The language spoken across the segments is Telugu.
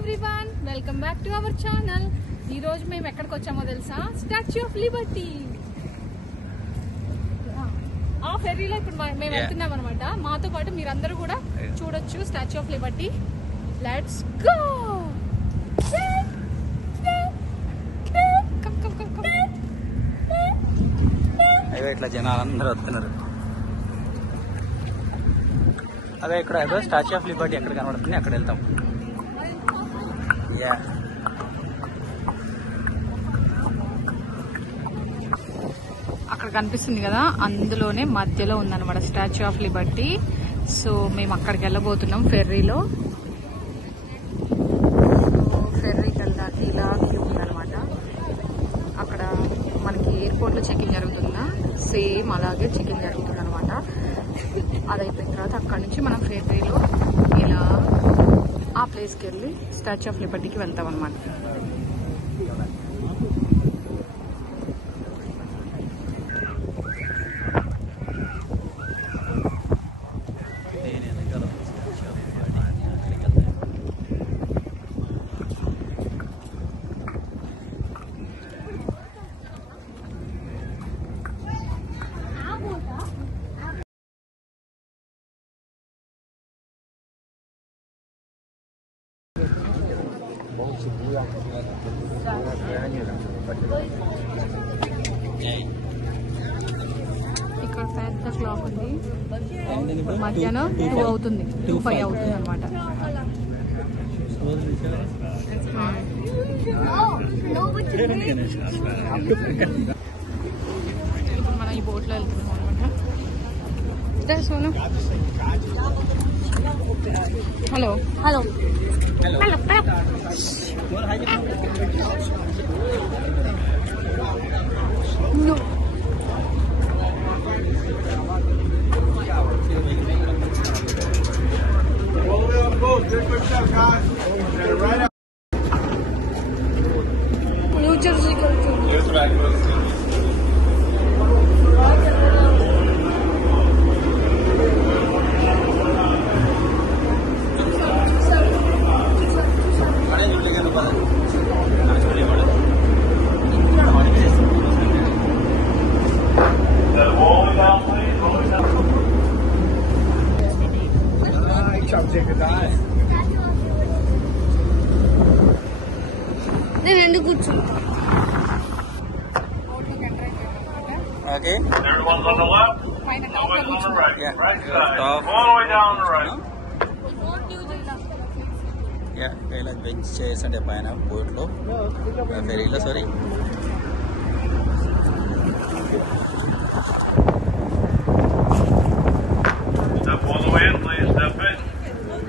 Everyone, welcome back to our channel. ఈ రోజు మేము ఎక్కడికి వచ్చామో తెలుసా? Statue of Liberty. ఆ ఫెర్రీలో ఇప్పుడు మేము వెళ్తున్నాం అనమాట. మాతో పాటు మీరందరూ కూడా చూడొచ్చు statue of Liberty. Let's go. ఇట్లా జనాలు అందరూ వస్తున్నారు. అదే ఇక్కడ ఏదో స్టాచ్యూ ఆఫ్ లిబర్టీ ఎక్కడ కనబడుతుంది అక్కడ వెళ్తాం. అక్కడ కనిపిస్తుంది కదా, అందులోనే మధ్యలో ఉందన్నమాట స్టాచ్యూ ఆఫ్ లిబర్టీ. సో మేము అక్కడికి వెళ్ళబోతున్నాం ఫెర్రీలో. ఫెర్రీకి వెళ్ళడానికి ఇలా క్యూ ఉందన్నమాట. అక్కడ మనకి ఎయిర్పోర్ట్ లో చెకింగ్ జరుగుతుందా, సేమ్ అలాగే చెకింగ్ జరుగుతుంది అనమాట. అది అయిపోయిన తర్వాత అక్కడి నుంచి మనం ఫెర్రీలో ఇలా ఆ ప్లేస్కి వెళ్ళి స్టాచ్యూ ఆఫ్ లిబర్టీకి వెళ్తాం అనమాట. ఇక్కడ పెద్ద క్లాక్ ఉంది. మధ్యాహ్నం 2 అవుతుంది, 2:05 అవుతుంది అనమాట. ఇప్పుడు మనం ఈ బోట్లో వెళ్తున్నాం అనమాట. Sonu, hello hello hello. New Jersey culture. నేను ఎందుకు కూర్చుంటా? Okay. Everyone's on the left, nobody's on the right. Right side. All the way down the right. ఇలా బెంచ్ చైర్స్ అంటే పైన బోట్లో ఫెరీలో sorry. Step all the way in, please. Step in.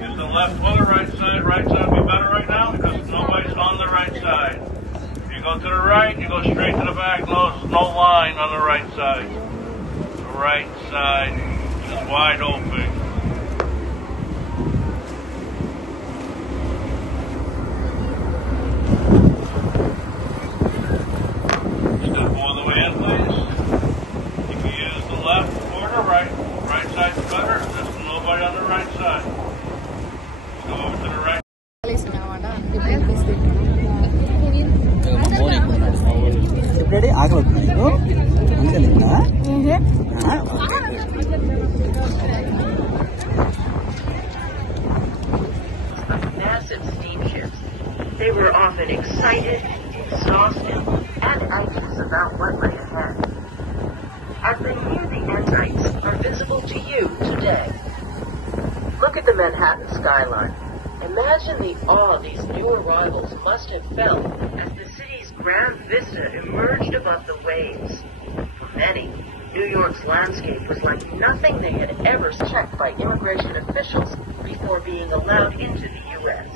Use the left or the right side. Right side would be better right now because nobody's on the right side. If you go to the right, you go straight to the back. No line on the right side. The right side is wide open. Step all the way in, please. You can use the left or the right. Right side's better. There's nobody on the right side. Go over to the right. ఎప్పుడే ఆకలి అవుతుంది నీకు? Massive steamships. They were often excited, exhausted, and anxious about what lay ahead. As they near the Ensites are visible to you today. Look at the Manhattan skyline. Imagine the awe these new arrivals must have felt as the city's grand vista emerged above the waves. For many, New York's landscape was like nothing they had ever checked by immigration officials before being allowed into the U.S.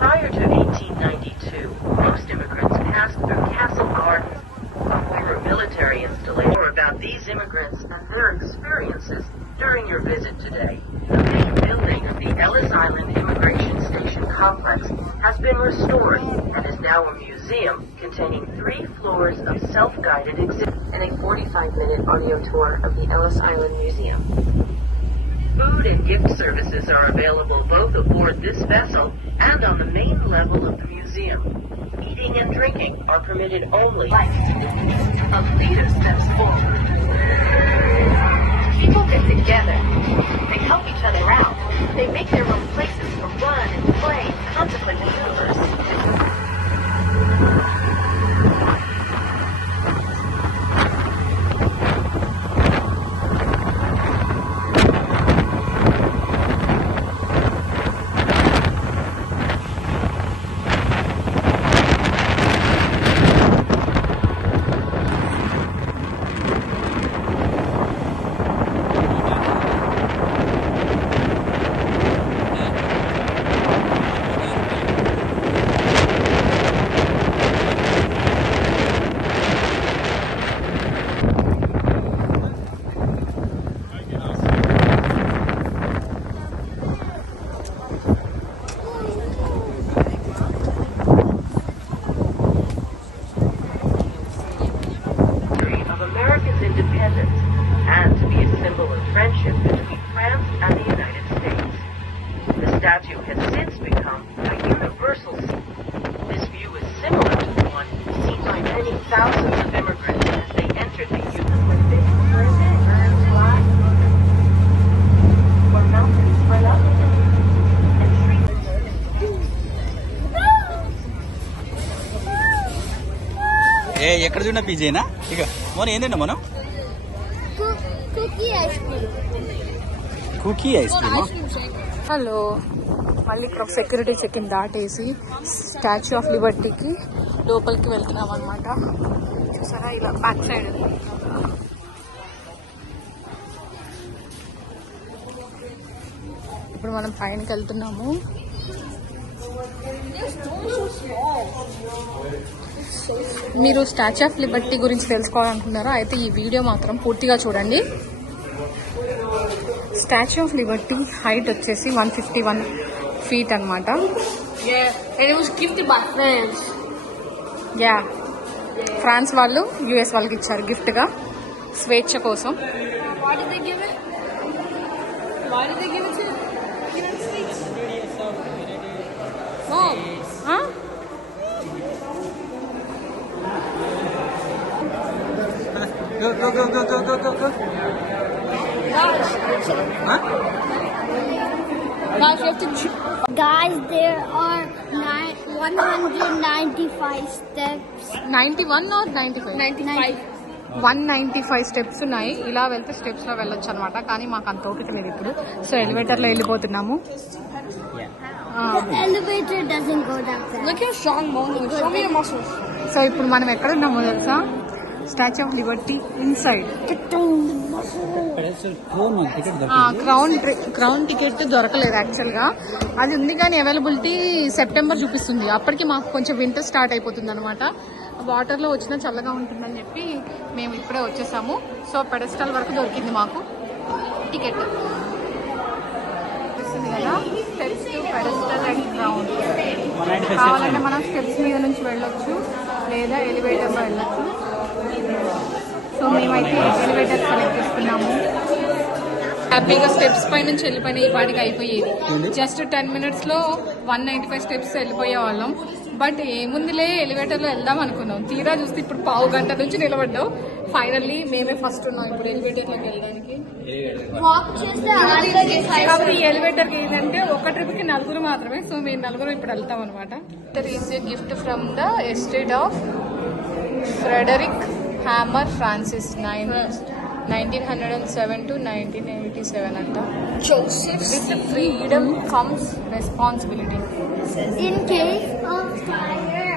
Prior to 1892, most immigrants passed through Castle Garden, a former military installation. More about these immigrants and their experiences during your visit today. The main building of the Ellis Island Immigration Station complex has been restored and is now a museum containing 3 floors of self-guided exhibits and a 45-minute audio tour of the Ellis Island Museum. Food and gift services are available both aboard this vessel and on the main level of the museum. Eating and drinking are permitted only. A leader steps forward. People get together. They help each other out. They make their own places to run and play and contemplate the universe. ఎక్కడ చూడ పిజ్జేనా ఇక మన ఏంటండి మనం కుకీ ఐస్ క్రీమ్. హలో, మళ్ళీ ఇక్కడ సెక్యూరిటీ చెక్ ఇన్ దాటేసి స్టాచ్యూ ఆఫ్ లిబర్టీకి లోపలికి వెళ్తున్నాం అనమాట. చూసారా ఇలా బ్యాక్ సైడ్ ఇప్పుడు మనం పైనకి వెళ్తున్నాము. మీరు స్టాచ్యూ ఆఫ్ లిబర్టీ గురించి తెలుసుకోవాలనుకున్నారా? అయితే ఈ వీడియో మాత్రం పూర్తిగా చూడండి. స్టాచ్యూ ఆఫ్ లిబర్టీ హైట్ వచ్చేసి 151 feet అనమాట. ఫ్రాన్స్ వాళ్ళు యుఎస్ వాళ్ళకి ఇచ్చారు గిఫ్ట్ గా స్వేచ్ఛ కోసం. Guys, there are 195 steps. 91 or 95? 95. 195 steps ఉన్నాయి. ఇలా వెళ్తే స్టెప్స్ లో వెళ్ళొచ్చు అనమాట. కానీ మాకు అంత ఓపిక లేదు ఇప్పుడు. సో ఎలివేటర్ లో వెళ్ళిపోతున్నాము. The elevator doesn't go that fast. Look how strong Mona is. Show me your muscles. So ఇప్పుడు మనం ఎక్కడ ఉన్నామో తెలుసా? Statue of Liberty inside. Crown ticket దొరకలేదు యాక్చువల్ గా. అది ఉంది కానీ అవైలబిలిటీ సెప్టెంబర్ చూపిస్తుంది. అప్పటికి మాకు కొంచెం వింటర్ స్టార్ట్ అయిపోతుంది అనమాట. వాటర్ లో వచ్చినా చల్లగా ఉంటుందని చెప్పి మేము ఇప్పుడే వచ్చేసాము. సో పెడెస్టల్ వరకు దొరికింది మాకు టికెట్. కదా steps to pedestal and ground. కావాలంటే మనం స్టెప్స్ మీద నుంచి వెళ్ళొచ్చు లేదా ఎలివేటర్ లో వెళ్ళొచ్చు. సో మేమైతే ఎలివేటర్ సెలెక్ట్ చేసుకున్నాము. హ్యాపీగా స్టెప్స్ పై నుంచి వెళ్ళిపోయిన ఈ పాటికి అయిపోయేది. జస్ట్ 10 minutes లో 195 స్టెప్స్ వెళ్ళిపోయే వాళ్ళం. బట్ ఏముందిలే ఎలివేటర్ లో వెళ్దాం అనుకున్నాం. తీరా చూస్తే ఇప్పుడు పావు గంట నుంచి నిలబడ్డాం. ఫైనల్లీ మేమే ఫస్ట్ ఉన్నాం ఇప్పుడు ఎలివేటర్ లోకి వెళ్ళడానికి. కాబట్టి ఈ ఎలివేటర్ కి ఏంటంటే ఒక ట్రిప్ కి 4 మాత్రమే. సో మేము 4 ఇప్పుడు వెళ్తాం అనమాట. That is a gift from the estate of Frederick Hammer Francis 1907 to 1987 అంట. With freedom comes responsibility. In case of fire,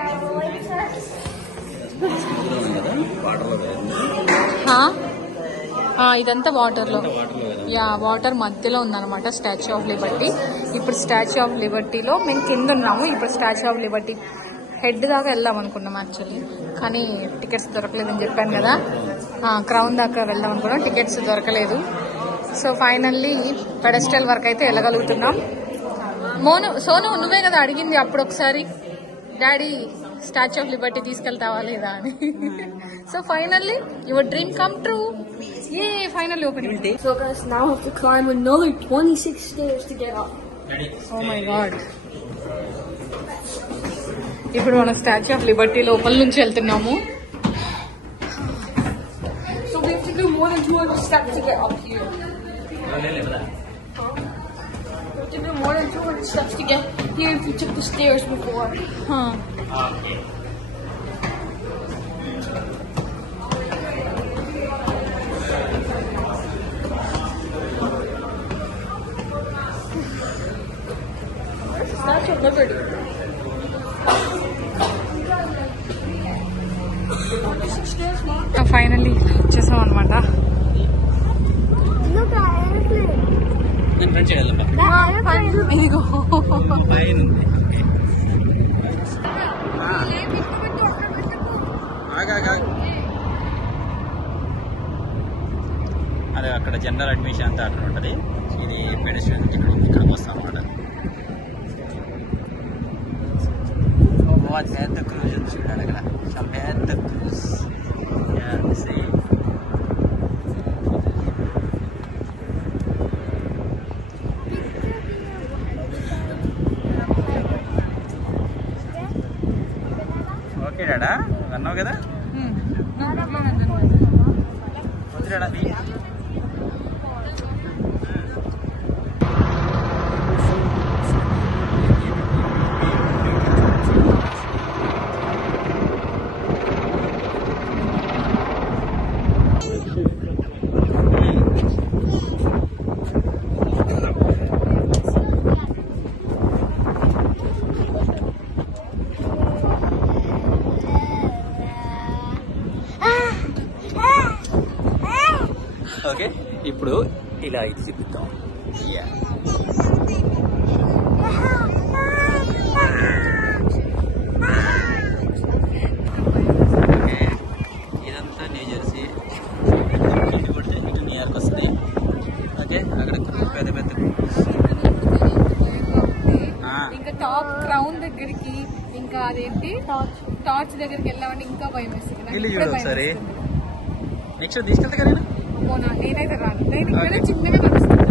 ఇదంతా వాటర్ లో. వాటర్ మధ్యలో ఉందన్నమాట స్టాచ్యూ ఆఫ్ లిబర్టీ. ఇప్పుడు స్టాచ్యూ ఆఫ్ లిబర్టీలో మేము కింద ఉన్నాము. ఇప్పుడు స్టాచ్యూ ఆఫ్ లిబర్టీ హెడ్ దాకా వెళ్దాం అనుకున్నాం యాక్చువల్లీ. కానీ టికెట్స్ దొరకలేదని చెప్పాను కదా. క్రౌన్ దాకా వెళ్దాం అనుకున్నాం, టికెట్స్ దొరకలేదు. సో ఫైనల్లీ పెడెస్టల్ వరకు అయితే వెళ్ళగలుగుతున్నాం. సోను నువ్వే కదా అడిగింది అప్పుడు ఒకసారి డాడీ స్టాచ్యూ ఆఫ్ లిబర్టీ తీసుకెళ్తావా లేదా అని. So finally your dream come true. A finally opening. So guys, now I have to climb another 26 stairs to get up. Oh my God. ఇప్పుడు మనం స్టాచ్యూ ఆఫ్ లిబర్టీ లోపల నుంచి వెళ్తున్నాము. So we have to do more than 200 steps to get up here. We have to do more than 200 steps to get here if we took the stairs before. Statue of Liberty. Finally వచ్చేసాం అనమాట. Look at airplane. ఇదిగో అదే అక్కడ జనరల్ అడ్మిషన్ అంతా అక్కడ ఉంటుంది. ఇది పెడిస్ట్రియన్ ఇక్కడికి వస్తాం అనమాట. बहुत है द क्रूज చూడాలి అక్కడ చాలా పెద్ద క్రూజ్. ఓకే డాడా అన్నావు కదా వద్దుడా ఓకే ఇప్పుడు ఇలా ఇది చూపిద్దాం. ఓకే ఇదంతా న్యూజెర్సీ కొడితే ఇటు న్యూయార్క్ వస్తుంది. ఓకే అక్కడ పెద్ద పెద్ద ఇంకా టాప్ క్రౌన్ దగ్గరికి ఇంకా అదేంటి టార్చ్ దగ్గరికి వెళ్ళామంటే ఇంకా భయం వేస్తుంది. వెళ్ళి చూడు ఒకసారి. నెక్స్ట్ తీసుకెళ్తా కదా నేనైతే రాను. నేను ఇక్కడ చిన్నగా నడుస్తాను.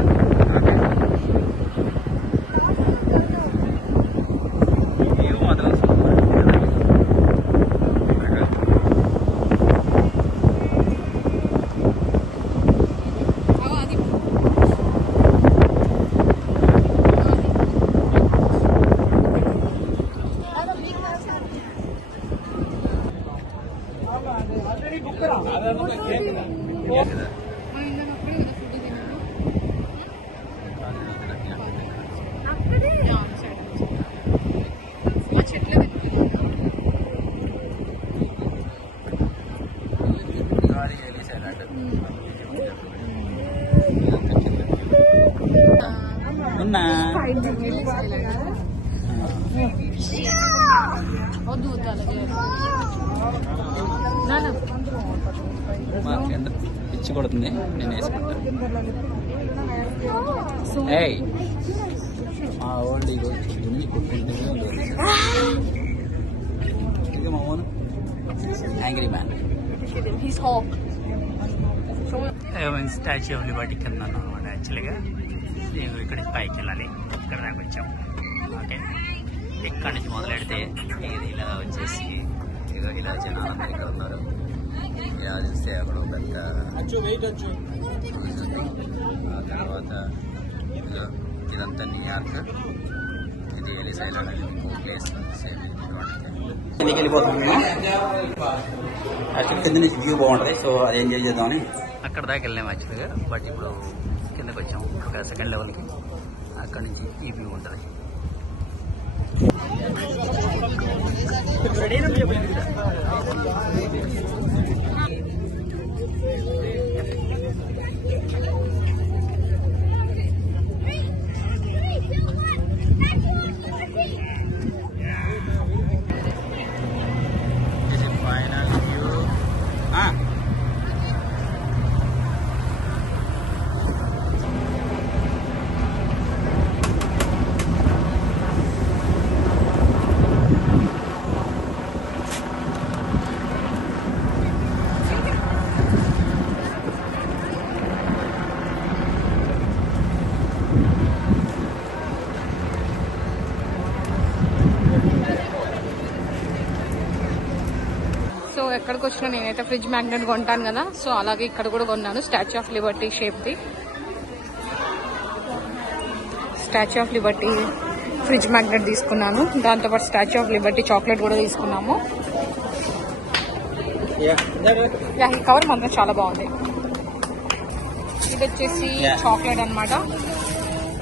పిచ్చి కొడుతుంది. నేను వేసుకుంటా. మా ఓల్డ్ ఇక మా own angry man statue of Liberty కింద అనమాట. యాక్చువల్గా మేము ఇక్కడ పైకి వెళ్ళాలి. ఇక్కడ దాకా వచ్చాం. ఓకే ఇక్కడ నుంచి మొదలెడితే ఇది ఇలా వచ్చేసి ఇలా జనాలందరూ ఇక్కడ ఉన్నారు. ఇలా చూస్తే అక్కడ పెద్ద ఆ తర్వాత ఇదంతా న్యూయార్క్. ఇది ఎలిస్ ఐలాండ్ అనేది ఇంకో ప్లేస్. సేమ్ కిందకి వెళ్ళిపోతున్నాము. యాక్చువల్ కింద నుంచి వ్యూ బాగుంటుంది. సో అది ఎంజాయ్ చేద్దామని అక్కడ దాకా వెళ్ళాము యాక్చువల్గా. బట్ ఇప్పుడు కిందకి వచ్చాము ఒక సెకండ్ లెవెల్కి. అక్కడ నుంచి ఈ వ్యూ ఉంటుంది. ఎక్కడికి వచ్చినా నేనైతే ఫ్రిడ్జ్ మ్యాగ్నెట్ కొంటాను కదా, సో అలాగే ఇక్కడ కూడా కొన్నాను. స్టాచ్యూ ఆఫ్ లిబర్టీ షేప్ది statue of liberty fridge magnet తీసుకున్నాను. దాంతోపాటు స్టాచ్యూ ఆఫ్ లిబర్టీ చాక్లెట్ కూడా తీసుకున్నాము. ఈ కవర్ మాత్రం చాలా బాగుంది. ఇది వచ్చేసి చాక్లెట్ అన్నమాట.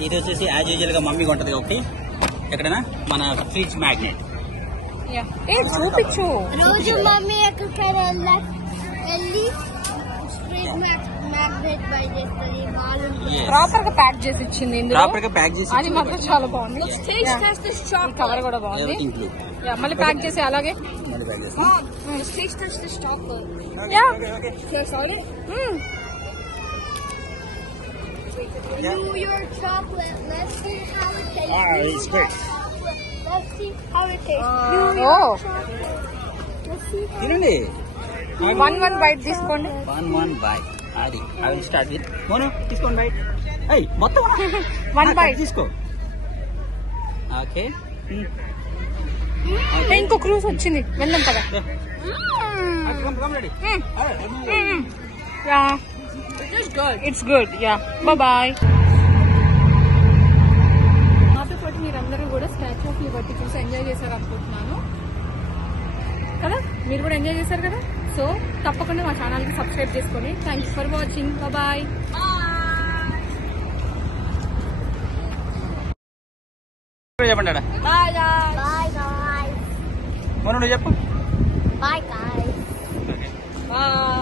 ఇది వచ్చేసి యాజ్ యూజువల్ గా మమ్మీ కొంటది ఒకటి ఎక్కడైనా మన ఫ్రిడ్జ్ మ్యాగ్నెట్. చూపించు. రోజు మమ్మీ ఎక్కడికి వెళ్ళి ఫ్రిడ్జ్ మ్యాగ్నెట్ బై చేస్తుంది. ప్రాపర్ గా ప్యాక్ చేసి ఇచ్చింది ఇందులో. ప్రాపర్ గా ప్యాక్ చేసి అది మాత్రం చాలా బాగుంది. కవర్ కూడా బాగుంది. మళ్ళీ ప్యాక్ చేసి అలాగే New York chocolate. Let's see how it tastes. it's great. Let's see how it tastes. New York chocolate. Let's see how తినండి. వన్ బైట్ తీసుకోండి. One bite. అది I will start with mono. తీసుకోండి బైట్. ఏయ్ మొత్తం వన్ బైట్ తీసుకో. ఓకే. ఇంకో క్రూజ్ వచ్చింది. వెళ్దాం కదా. It's good. Yeah boy. నాతో పాటు మీరందరూ కూడా స్టాచ్యూ ఆఫ్ లిబర్టీ చూసి ఎంజాయ్ చేశారు అనుకుంటున్నాను కదా. మీరు కూడా ఎంజాయ్ చేశారు కదా. సో తప్పకుండా మా ఛానల్ కి సబ్స్క్రైబ్ చేసుకోండి. Thanks for watching. బాయ్. చెప్పండి. Bye guys. Bye guys. Mono చెప్పు. Bye guys. ఓకే. బాయ్.